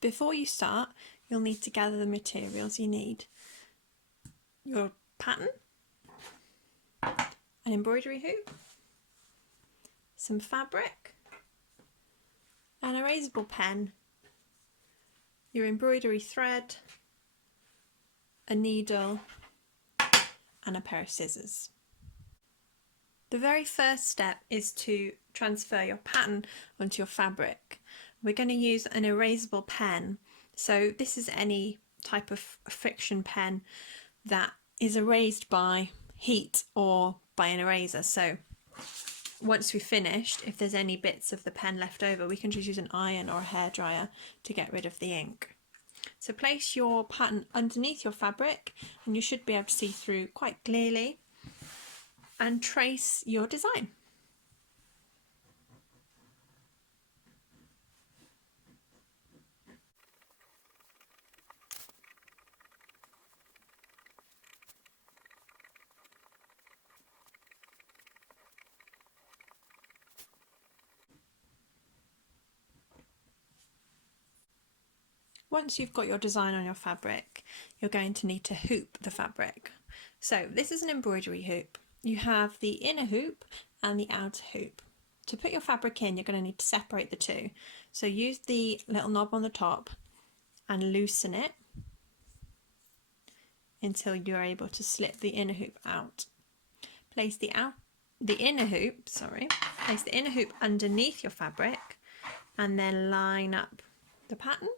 Before you start, you'll need to gather the materials you need. Your pattern, an embroidery hoop, some fabric, an erasable pen, your embroidery thread, a needle, and a pair of scissors. The very first step is to transfer your pattern onto your fabric. We're going to use an erasable pen. So this is any type of friction pen that is erased by heat or by an eraser. So once we've finished, if there's any bits of the pen left over, we can just use an iron or a hairdryer to get rid of the ink. So place your pattern underneath your fabric and you should be able to see through quite clearly and trace your design. Once you've got your design on your fabric, you're going to need to hoop the fabric. So this is an embroidery hoop. You have the inner hoop and the outer hoop. To put your fabric in, you're going to need to separate the two. So use the little knob on the top and loosen it until you're able to slip the inner hoop out. Place the inner hoop underneath your fabric and then line up the pattern,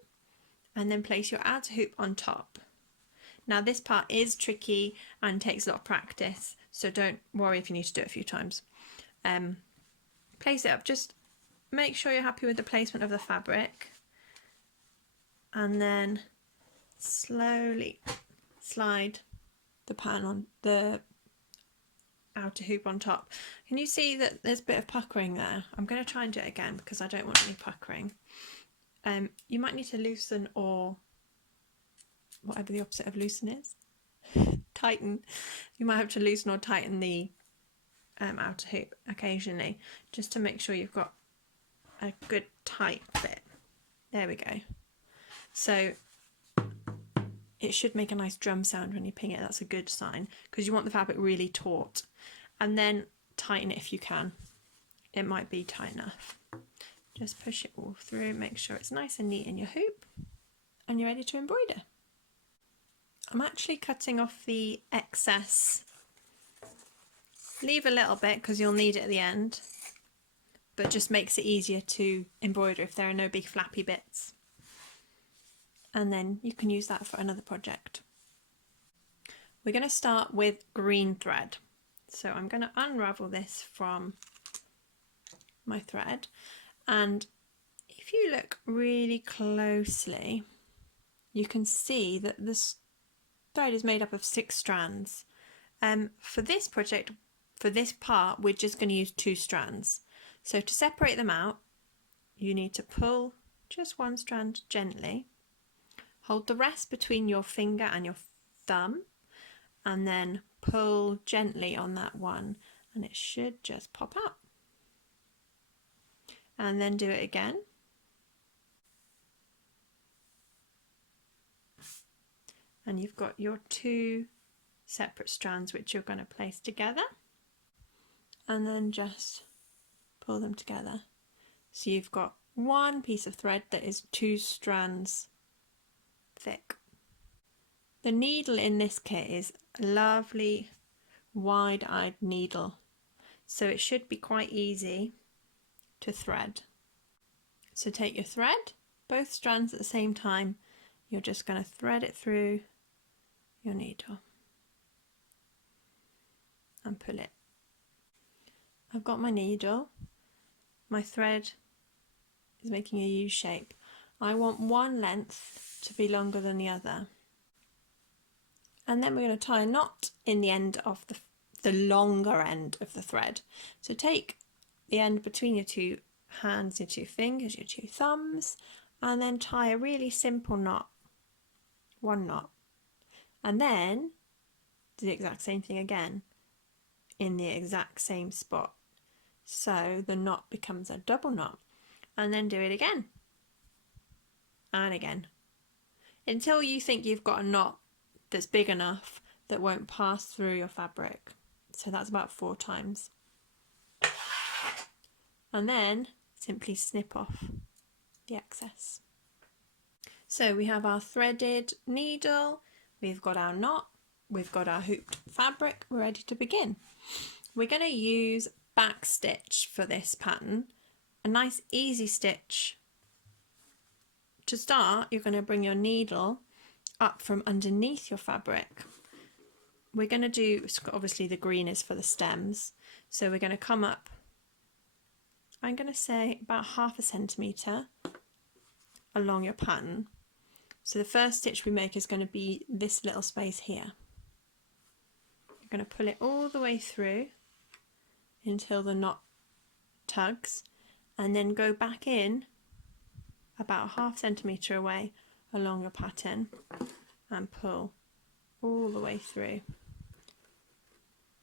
and then place your outer hoop on top. Now this part is tricky and takes a lot of practice, so don't worry if you need to do it a few times. Place it up, just make sure you're happy with the placement of the fabric, and then slowly slide the pattern on the outer hoop on top. Can you see that there's a bit of puckering there? I'm going to try and do it again because I don't want any puckering. You might need to loosen, or whatever the opposite of loosen is, tighten. You might have to loosen or tighten the outer hoop occasionally, just to make sure you've got a good tight fit. There we go. So it should make a nice drum sound when you ping it. That's a good sign, because you want the fabric really taut. And then tighten it if you can. It might be tight enough. Just push it all through, make sure it's nice and neat in your hoop, and you're ready to embroider. I'm actually cutting off the excess. Leave a little bit because you'll need it at the end, but just makes it easier to embroider if there are no big flappy bits. And then you can use that for another project. We're going to start with green thread. So I'm going to unravel this from my thread. And if you look really closely, you can see that this thread is made up of 6 strands. For this project, for this part, we're just going to use 2 strands. So to separate them out, you need to pull just one strand gently, hold the rest between your finger and your thumb, and then pull gently on that one, and it should just pop out. And then do it again. And you've got your 2 separate strands which you're going to place together, and then just pull them together. So you've got one piece of thread that is 2 strands thick. The needle in this kit is a lovely wide-eyed needle, so it should be quite easy to thread. So take your thread, both strands at the same time. You're just going to thread it through your needle and pull it. I've got my needle, my thread is making a U shape. I want one length to be longer than the other. And then we're going to tie a knot in the end of the longer end of the thread. So take the end between your 2 hands, your 2 fingers, your 2 thumbs, and then tie a really simple knot, one knot. And then do the exact same thing again in the exact same spot. So the knot becomes a double knot, and then do it again. and again, until you think you've got a knot that's big enough that won't pass through your fabric. So that's about 4 times. And then simply snip off the excess. So we have our threaded needle, we've got our knot, we've got our hooped fabric, we're ready to begin. We're going to use back stitch for this pattern, a nice easy stitch. To start, you're going to bring your needle up from underneath your fabric. We're going to do, obviously the green is for the stems, so we're going to come up, I'm going to say about 1/2 centimetre along your pattern. So the first stitch we make is going to be this little space here. You're going to pull it all the way through until the knot tugs, and then go back in about 1/2 centimetre away along your pattern and pull all the way through.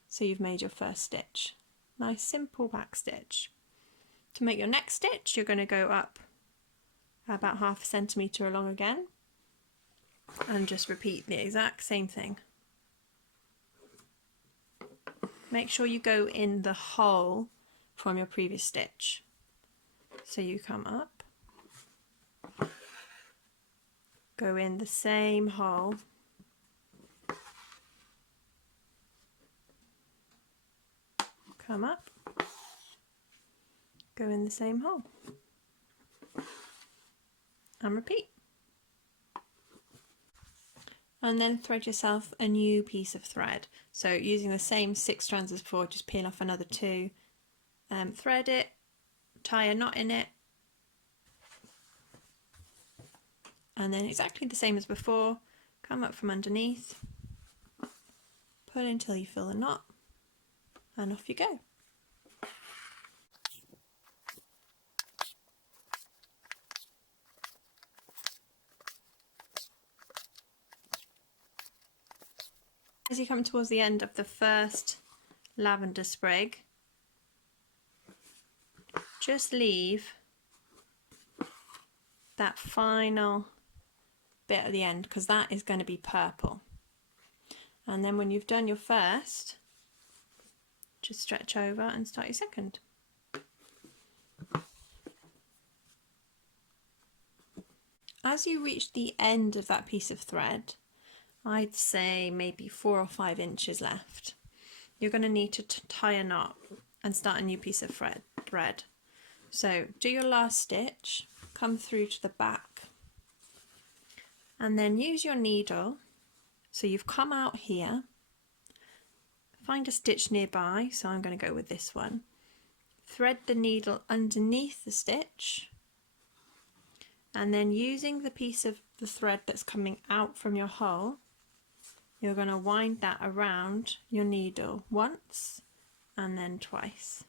So you've made your first stitch. Nice simple back stitch. To make your next stitch, you're going to go up about 1/2 centimetre along again and just repeat the exact same thing. Make sure you go in the hole from your previous stitch. So you come up, go in the same hole, come up, go in the same hole, and repeat. And then thread yourself a new piece of thread. So using the same 6 strands as before, just peel off another 2, thread it, tie a knot in it, and then exactly the same as before, come up from underneath, pull until you feel the knot, and off you go. As you come towards the end of the first lavender sprig, just leave that final bit at the end, because that is going to be purple. And then when you've done your first, just stretch over and start your second. As you reach the end of that piece of thread, I'd say maybe 4 or 5 inches left, you're going to need to tie a knot and start a new piece of thread. So do your last stitch, come through to the back, and then use your needle. So you've come out here, find a stitch nearby, so I'm going to go with this one, thread the needle underneath the stitch, and then using the piece of the thread that's coming out from your hole, you're going to wind that around your needle once and then twice.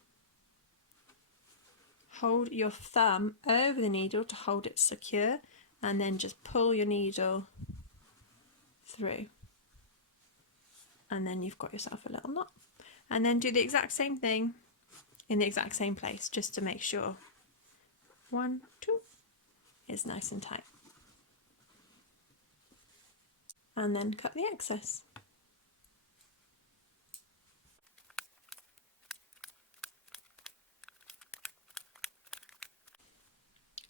Hold your thumb over the needle to hold it secure, and then just pull your needle through, and then you've got yourself a little knot. And then do the exact same thing in the exact same place, just to make sure 1, 2 is nice and tight. And then cut the excess.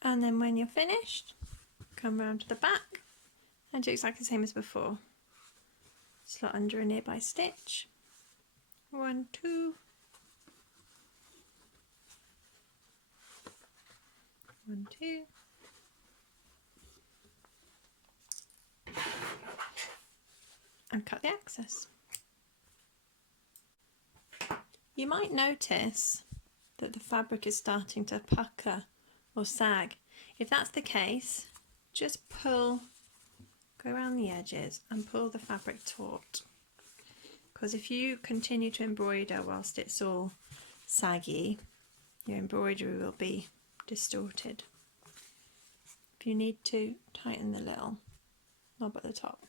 And then when you're finished, come round to the back and do exactly the same as before. Slot under a nearby stitch. 1, 2. 1, 2. And cut the excess. You might notice that the fabric is starting to pucker or sag. If that's the case, just pull, go around the edges and pull the fabric taut. Because if you continue to embroider whilst it's all saggy, your embroidery will be distorted. If you need to, tighten the little knob at the top.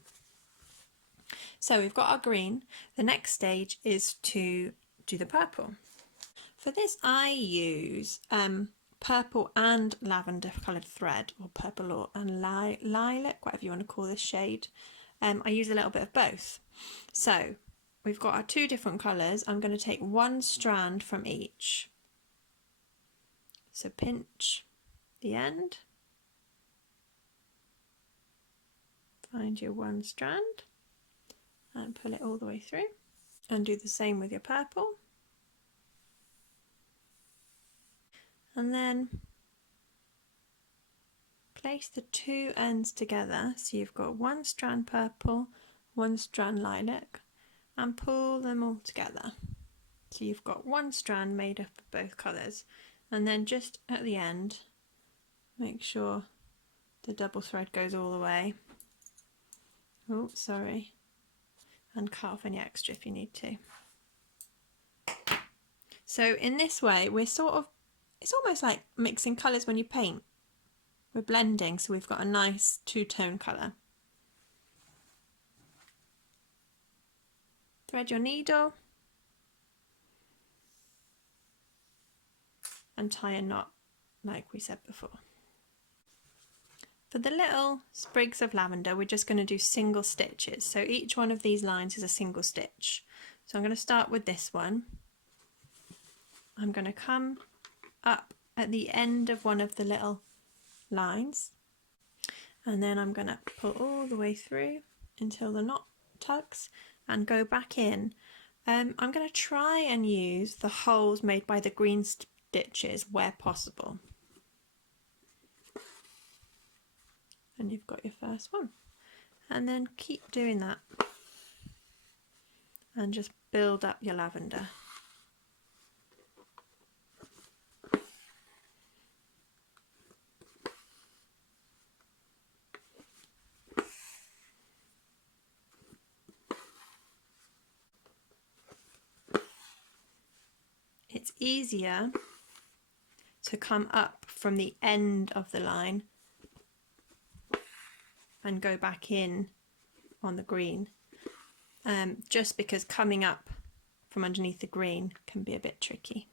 So we've got our green. The next stage is to do the purple. For this I use purple and lavender coloured thread, or purple or and lilac, whatever you want to call this shade. I use a little bit of both. So we've got our two different colours. I'm going to take one strand from each. So pinch the end, find your one strand and pull it all the way through, and do the same with your purple. And then place the two ends together, so you've got one strand purple, one strand lilac, and pull them all together. So you've got one strand made up of both colours. And then just at the end, make sure the double thread goes all the way. Oh, sorry. And cut off any extra if you need to. So in this way, we're sort of, it's almost like mixing colours when you paint. We're blending, so we've got a nice two-tone colour. Thread your needle and tie a knot like we said before. For the little sprigs of lavender, we're just going to do single stitches. So each one of these lines is a single stitch. So I'm going to start with this one. I'm going to come up at the end of one of the little lines, and then I'm going to pull all the way through until the knot tucks and go back in. I'm going to try and use the holes made by the green stitches where possible. And you've got your first one, and then keep doing that and just build up your lavender. It's easier to come up from the end of the line and go back in on the green, just because coming up from underneath the green can be a bit tricky.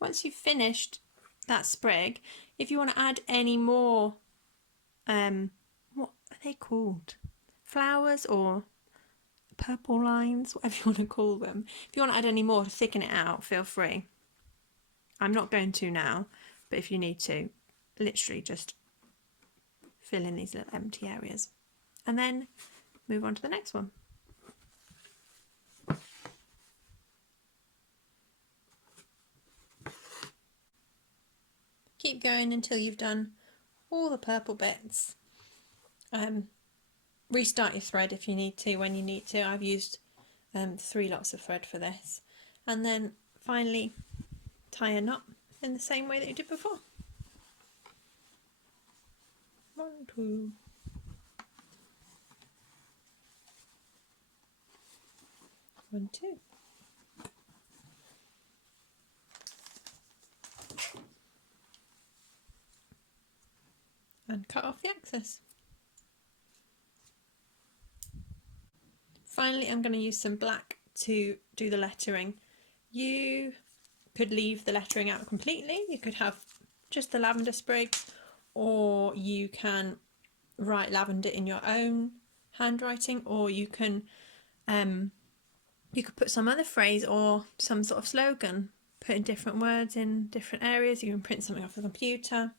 Once you've finished that sprig, if you want to add any more, what are they called? Flowers or purple lines, whatever you want to call them. If you want to add any more to thicken it out, feel free. I'm not going to now, but if you need to, literally just fill in these little empty areas and then move on to the next one. Keep going until you've done all the purple bits. Restart your thread if you need to, when you need to. I've used 3 lots of thread for this. And then finally tie a knot in the same way that you did before. 1, 2. One, two. And cut off the excess. Finally, I'm going to use some black to do the lettering. You could leave the lettering out completely. You could have just the lavender sprigs, or you can write lavender in your own handwriting, or you can you could put some other phrase or some sort of slogan, put in different words in different areas. You can print something off the computer,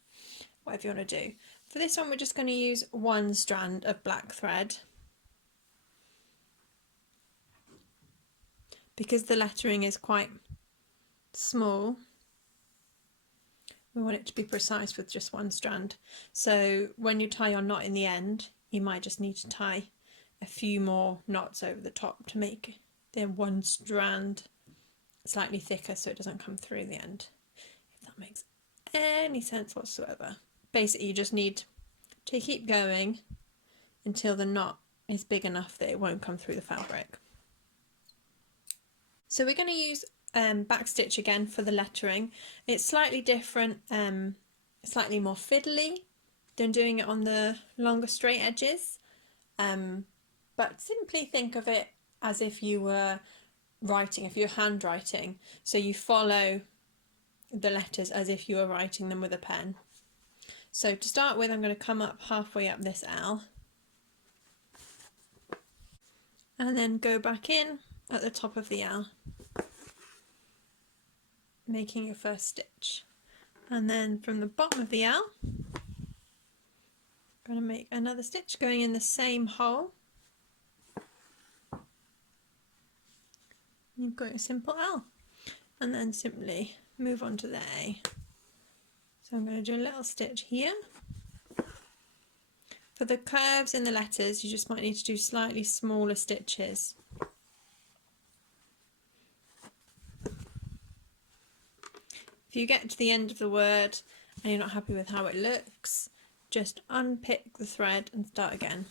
whatever you want to do. For this one, we're just going to use one strand of black thread. Because the lettering is quite small, we want it to be precise with just one strand. So when you tie your knot in the end, you might just need to tie a few more knots over the top to make the one strand slightly thicker so it doesn't come through the end, if that makes any sense whatsoever. Basically, you just need to keep going until the knot is big enough that it won't come through the fabric. So we're going to use back stitch again for the lettering. It's slightly different, slightly more fiddly than doing it on the longer straight edges, but simply think of it as if you were writing, if you're handwriting, so you follow the letters as if you were writing them with a pen. So to start with, I'm going to come up halfway up this L and then go back in at the top of the L, making your first stitch, and then from the bottom of the L I'm going to make another stitch going in the same hole. You've got a simple L, and then simply move on to the A. So I'm going to do a little stitch here. For the curves in the letters, you just might need to do slightly smaller stitches. If you get to the end of the word and you're not happy with how it looks, just unpick the thread and start again.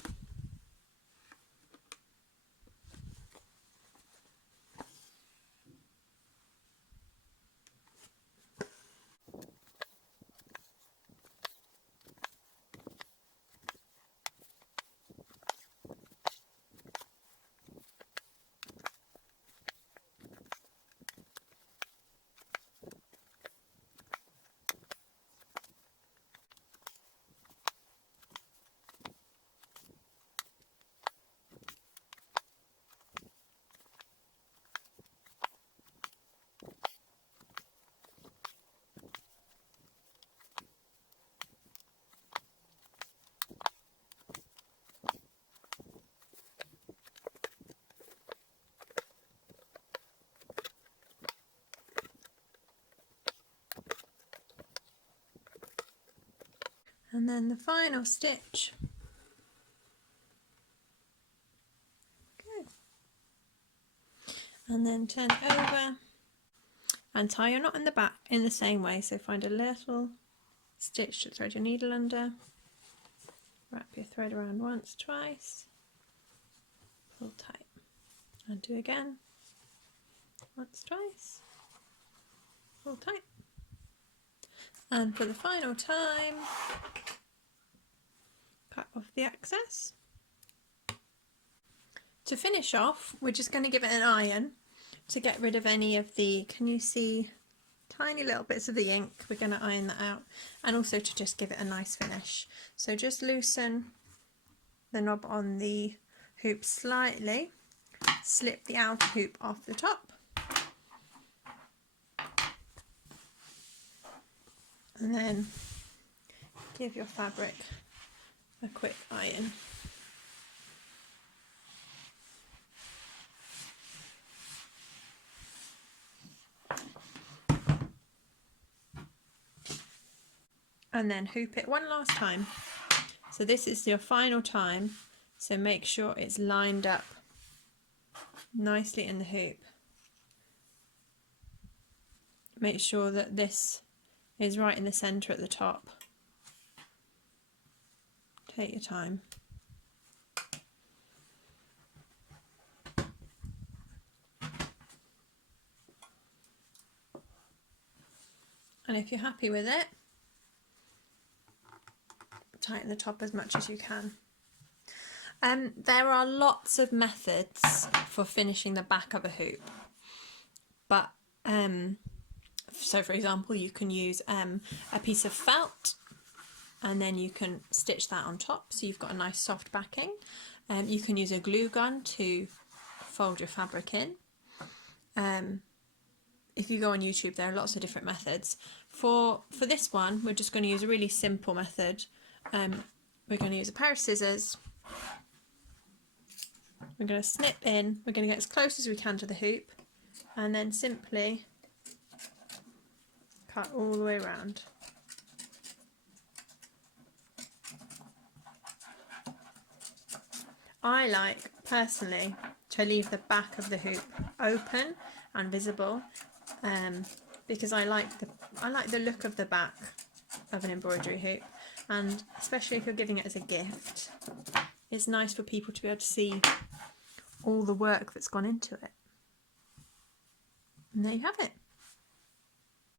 And then the final stitch. Good. And then turn it over and tie your knot in the back in the same way. So find a little stitch to thread your needle under, wrap your thread around once, twice, pull tight, and do again, once, twice, pull tight. And for the final time, cut off the excess. To finish off, we're just going to give it an iron to get rid of any of the, can you see, tiny little bits of the ink? We're going to iron that out, and also to just give it a nice finish. So just loosen the knob on the hoop slightly, slip the outer hoop off the top, and then give your fabric a quick iron. And then hoop it one last time. So this is your final time, so make sure it's lined up nicely in the hoop. Make sure that this is right in the centre at the top. Take your time. And if you're happy with it, tighten the top as much as you can. There are lots of methods for finishing the back of a hoop, but so for example, you can use a piece of felt, and then you can stitch that on top so you've got a nice soft backing. You can use a glue gun to fold your fabric in. If you go on YouTube, there are lots of different methods. For this one, we're just going to use a really simple method. We're going to use a pair of scissors. We're going to snip in, we're going to get as close as we can to the hoop, and then simply cut all the way around. I like, personally, to leave the back of the hoop open and visible, because I like the look of the back of an embroidery hoop, and especially if you're giving it as a gift, it's nice for people to be able to see all the work that's gone into it. And there you have it.